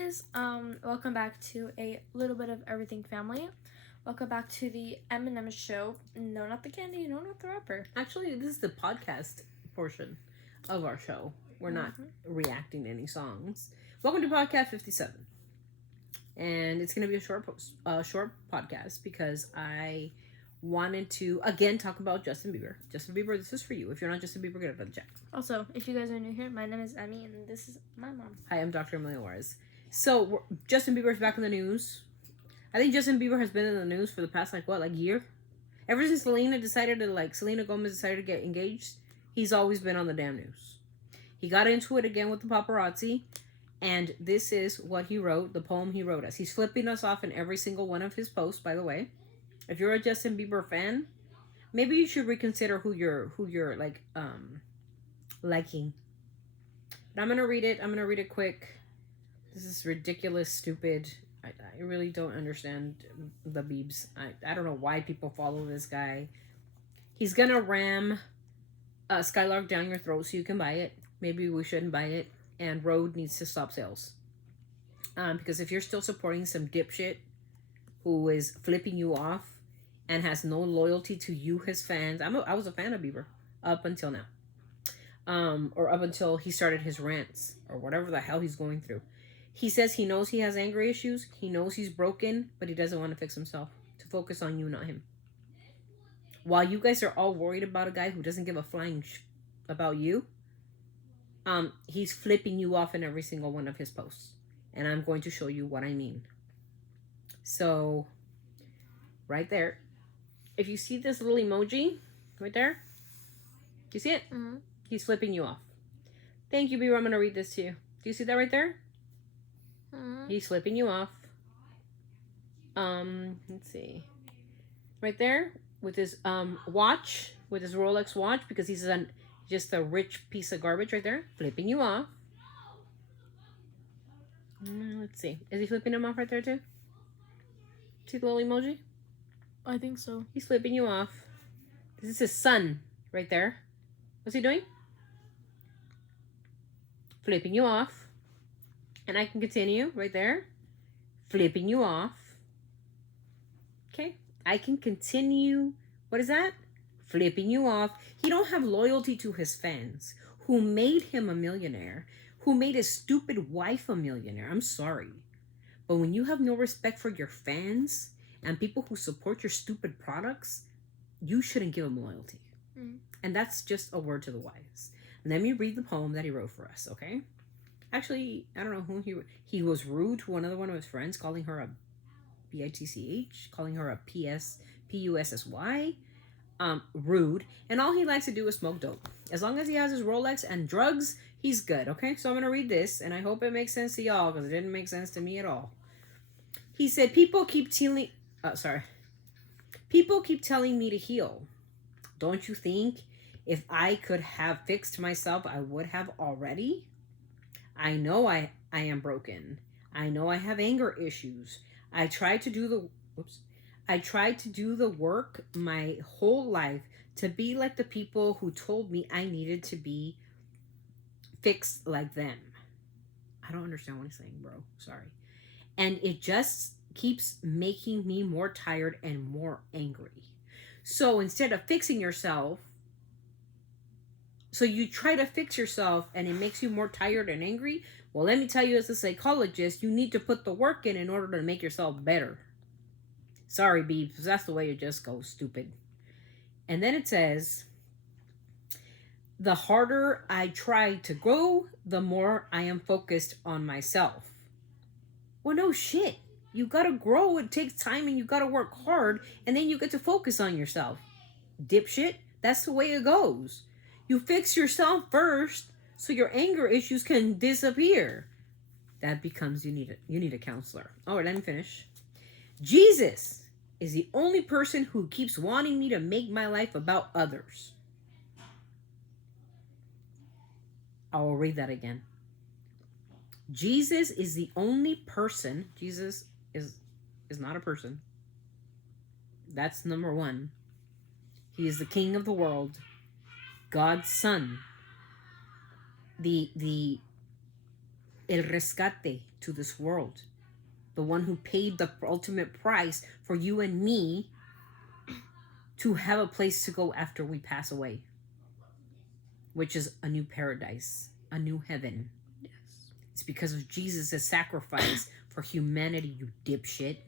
guys, welcome back to a little bit of everything family. Welcome back to the M&M show. No, not the candy, no, not the rapper. Actually, this is the podcast portion of our show. We're not reacting to any songs. Welcome to podcast 57. And it's going to be a short podcast because I wanted to, again, talk about Justin Bieber. Justin Bieber, this is for you. If you're not Justin Bieber, get out of the chat. Also, if you guys are new here, my name is Emmy, and this is my mom. Hi, I'm Dr. Amelia Juarez. So, Justin Bieber's back in the news. I think Justin Bieber has been in the news for the past, year? Ever since Selena Gomez decided to get engaged, he's always been on the damn news. He got into it again with the paparazzi, and this is what he wrote, the poem he wrote us. He's flipping us off in every single one of his posts, by the way. If you're a Justin Bieber fan, maybe you should reconsider who you're liking. But I'm gonna read it quick. This is ridiculous, stupid. I really don't understand the Biebs. I don't know why people follow this guy. He's gonna ram Skylark down your throat so you can buy it. Maybe we shouldn't buy it. And Rode needs to stop sales. Because if you're still supporting some dipshit who is flipping you off and has no loyalty to you, his fans. I was a fan of Bieber up until now. Or up until he started his rants or whatever the hell he's going through. He says he knows he has anger issues. He knows he's broken, but he doesn't want to fix himself. To focus on you, not him. While you guys are all worried about a guy who doesn't give a flying about you, he's flipping you off in every single one of his posts. And I'm going to show you what I mean. So, right there. If you see this little emoji right there, do you see it? Mm-hmm. He's flipping you off. Thank you, Bieber. I'm going to read this to you. Do you see that right there? Mm-hmm. He's flipping you off. Let's see. Right there with his watch, with his Rolex watch, because he's just a rich piece of garbage right there. Flipping you off. Let's see. Is he flipping him off right there too? See the little emoji? I think so. He's flipping you off. This is his son right there. What's he doing? Flipping you off. And I can continue right there. Flipping you off. Okay. I can continue. What is that? Flipping you off. He don't have loyalty to his fans who made him a millionaire, who made his stupid wife a millionaire. I'm sorry. But when you have no respect for your fans and people who support your stupid products, you shouldn't give them loyalty. Mm. And that's just a word to the wise. Let me read the poem that he wrote for us, okay? Actually, I don't know who he was rude to one of his friends, calling her a bitch, calling her a pussy. Rude. And all he likes to do is smoke dope. As long as he has his Rolex and drugs, he's good, okay? So I'm going to read this, and I hope it makes sense to y'all, because it didn't make sense to me at all. He said, people keep telling me to heal. Don't you think if I could have fixed myself, I would have already? I know I am broken. I know I have anger issues. I tried to do the work my whole life to be like the people who told me I needed to be fixed like them. I don't understand what he's saying, bro. Sorry. And it just keeps making me more tired and more angry. So instead of fixing yourself, so you try to fix yourself and it makes you more tired and angry. Well, let me tell you, as a psychologist, you need to put the work in order to make yourself better. Sorry, Beebs, that's the way it just goes, stupid. And then it says, the harder I try to grow, the more I am focused on myself. Well, no shit. You gotta grow. It takes time and you gotta work hard. And then you get to focus on yourself. Dipshit. That's the way it goes. You fix yourself first so your anger issues can disappear. That becomes you need a counselor. All right, let me finish. Jesus is the only person who keeps wanting me to make my life about others. I will read that again. Jesus is the only person. Jesus is not a person. That's number one. He is the king of the world. God's son. The El Rescate to this world. The one who paid the ultimate price for you and me to have a place to go after we pass away, which is a new paradise, a new heaven. Yes. It's because of Jesus' sacrifice for humanity, you dipshit.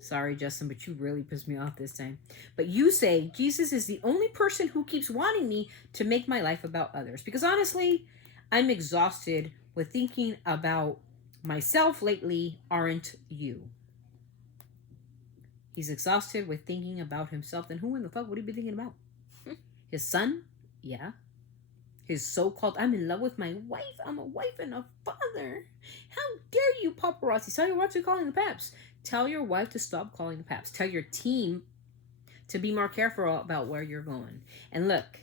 Sorry, Justin, but you really pissed me off this time. But you say Jesus is the only person who keeps wanting me to make my life about others. Because honestly, I'm exhausted with thinking about myself lately, aren't you? He's exhausted with thinking about himself. Then who in the fuck would he be thinking about? His son? Yeah. His so-called, I'm in love with my wife. I'm a wife and a father. How dare you, paparazzi? Tell your wife to calling the paps. Tell your wife to stop calling the paps. Tell your team to be more careful about where you're going. And look,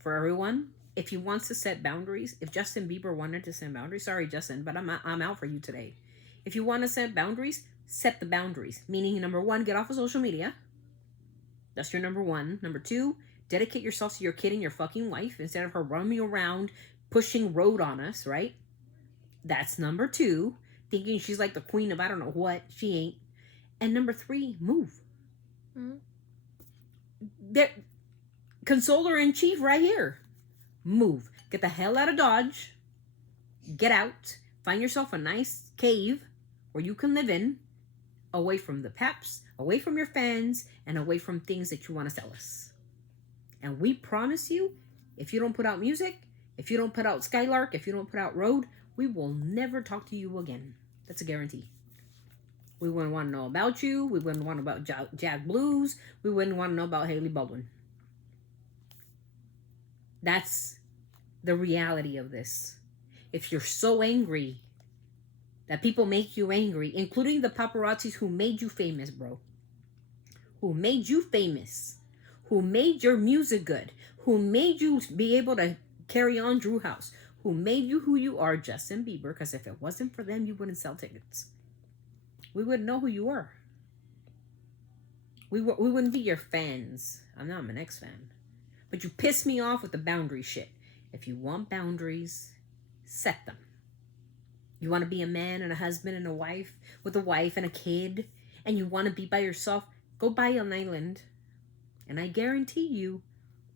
for everyone, if he wants to set boundaries, if Justin Bieber wanted to set boundaries, sorry, Justin, but I'm out for you today. If you want to set boundaries, set the boundaries. Meaning, number one, get off of social media. That's your number one. Number two, dedicate yourself to your kid and your fucking wife instead of her running around pushing road on us, right? That's number two. Thinking she's like the queen of I don't know what. She ain't. And number three, move. That consoler in chief right here. Move. Get the hell out of Dodge. Get out. Find yourself a nice cave where you can live in, away from the peps, away from your fans, and away from things that you want to sell us. And we promise you, if you don't put out music, if you don't put out Skylark, if you don't put out Road, we will never talk to you again. That's a guarantee. We wouldn't want to know about you. We wouldn't want to know about Jack Blues. We wouldn't want to know about Haley Baldwin. That's the reality of this. If you're so angry that people make you angry, including the paparazzis who made you famous, bro. Who made you famous. Who made your music good. Who made you be able to carry on Drew House. Who made you who you are, Justin Bieber. Because if it wasn't for them, you wouldn't sell tickets. We wouldn't know who you were. We wouldn't be your fans. I'm an ex-fan. But you piss me off with the boundary shit. If you want boundaries, set them. You want to be a man and a husband and a wife with a wife and a kid, and you want to be by yourself, go buy an island. And I guarantee you,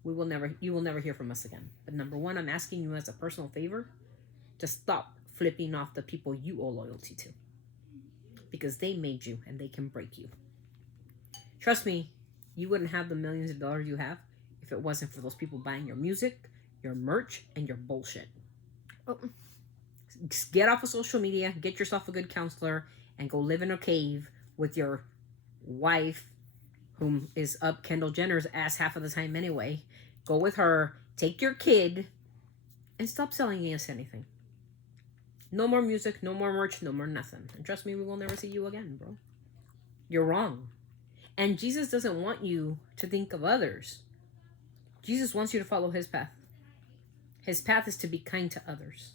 you will never hear from us again. But number one, I'm asking you as a personal favor to stop flipping off the people you owe loyalty to. Because they made you and they can break you. Trust me, you wouldn't have the millions of dollars you have if it wasn't for those people buying your music, your merch, and your bullshit. Oh. Get off of social media, get yourself a good counselor, and go live in a cave with your wife, whom is up Kendall Jenner's ass half of the time anyway. Go with her, take your kid, and stop selling us anything. No more music, no more merch, no more nothing. And trust me, we will never see you again, bro. You're wrong. And Jesus doesn't want you to think of others. Jesus wants you to follow his path. His path is to be kind to others,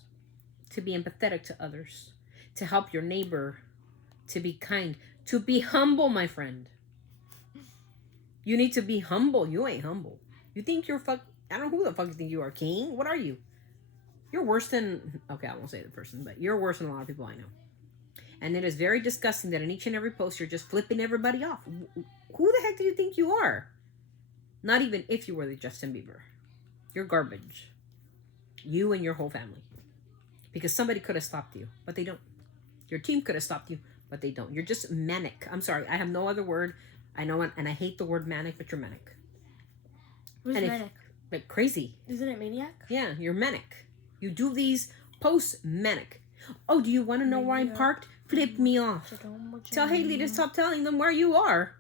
to be empathetic to others, to help your neighbor, to be kind, to be humble, my friend. You need to be humble. You ain't humble. You think you're I don't know who the fuck you think you are, king. What are you? You're worse than, okay, I won't say the person, but you're worse than a lot of people I know. And it is very disgusting that in each and every post, you're just flipping everybody off. Who the heck do you think you are? Not even if you were the Justin Bieber. You're garbage. You and your whole family. Because somebody could have stopped you, but they don't. Your team could have stopped you, but they don't. You're just manic. I'm sorry, I have no other word. I know it, and I hate the word manic, but you're manic. What is manic? Like crazy. Isn't it maniac? Yeah, you're manic. You do these posts manic. Oh, do you want to know where I'm parked? Flip me off. Tell Haley to stop telling them where you are.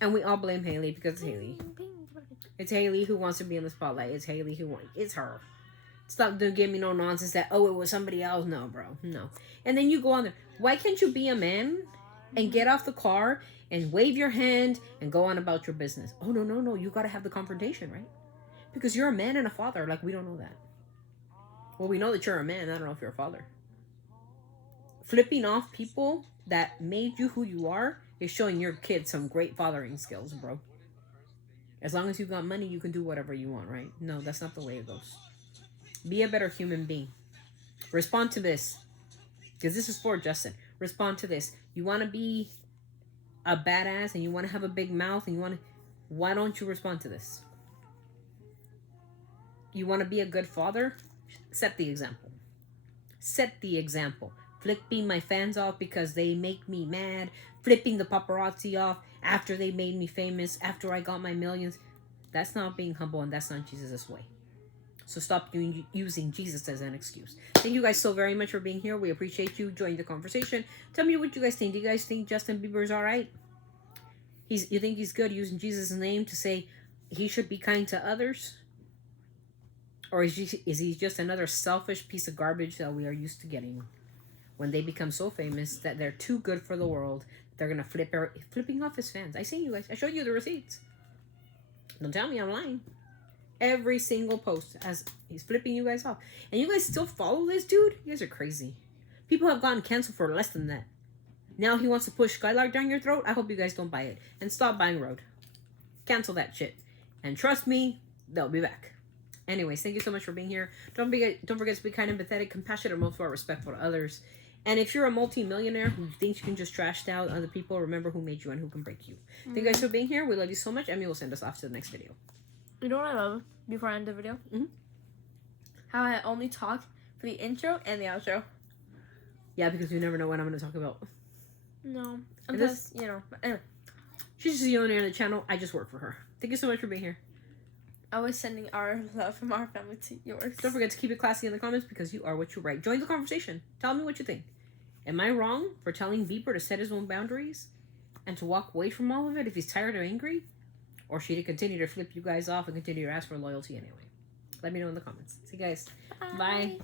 And we all blame Haley because it's Haley. It's Haley who wants to be in the spotlight. It's Haley who wants. It's her. Stop doing give me no nonsense that, oh, it was somebody else. No, bro. No. And then you go on there. Why can't you be a man and get off the car and wave your hand and go on about your business? Oh, no. You got to have the confrontation, right? Because you're a man and a father. Like, we don't know that. Well, we know that you're a man. I don't know if you're a father. Flipping off people that made you who you are is showing your kids some great fathering skills, bro. As long as you got money, you can do whatever you want, right? No, that's not the way it goes. Be a better human being. Respond to this. Because this is for Justin. Respond to this. You want to be a badass and you want to have a big mouth and you want to... Why don't you respond to this? You want to be a good father? Set the example. Set the example. Flipping my fans off because they make me mad. Flipping the paparazzi off after they made me famous. After I got my millions. That's not being humble and that's not Jesus' way. So stop using Jesus as an excuse. Thank you guys so very much for being here. We appreciate you joining the conversation. Tell me what you guys think. Do you guys think Justin Bieber's alright? You think he's good using Jesus' name to say he should be kind to others? Or is he just another selfish piece of garbage that we are used to getting? When they become so famous that they're too good for the world, they're going to flipping off his fans. I see you guys. I showed you the receipts. Don't tell me I'm lying. Every single post as he's flipping you guys off. And you guys still follow this dude? You guys are crazy. People have gotten canceled for less than that. Now he wants to push Skylark down your throat? I hope you guys don't buy it. And stop buying Road. Cancel that shit. And trust me, they'll be back. Anyways, thank you so much for being here. Don't forget to be kind, empathetic, compassionate, merciful, respectful to others. And if you're a multi-millionaire who thinks you can just trash out other people, remember who made you and who can break you. Thank you guys for being here. We love you so much. Emmy will send us off to the next video. You know what I love before I end the video? How I only talk for the intro and the outro. Yeah, because you never know what I'm going to talk about. No. Unless, anyway. She's just the owner of the channel. I just work for her. Thank you so much for being here. Always sending our love from our family to yours. Don't forget to keep it classy in the comments because you are what you write. Join the conversation. Tell me what you think. Am I wrong for telling Bieber to set his own boundaries and to walk away from all of it if he's tired or angry? Or should he continue to flip you guys off and continue to ask for loyalty anyway? Let me know in the comments. See you guys. Bye. Bye.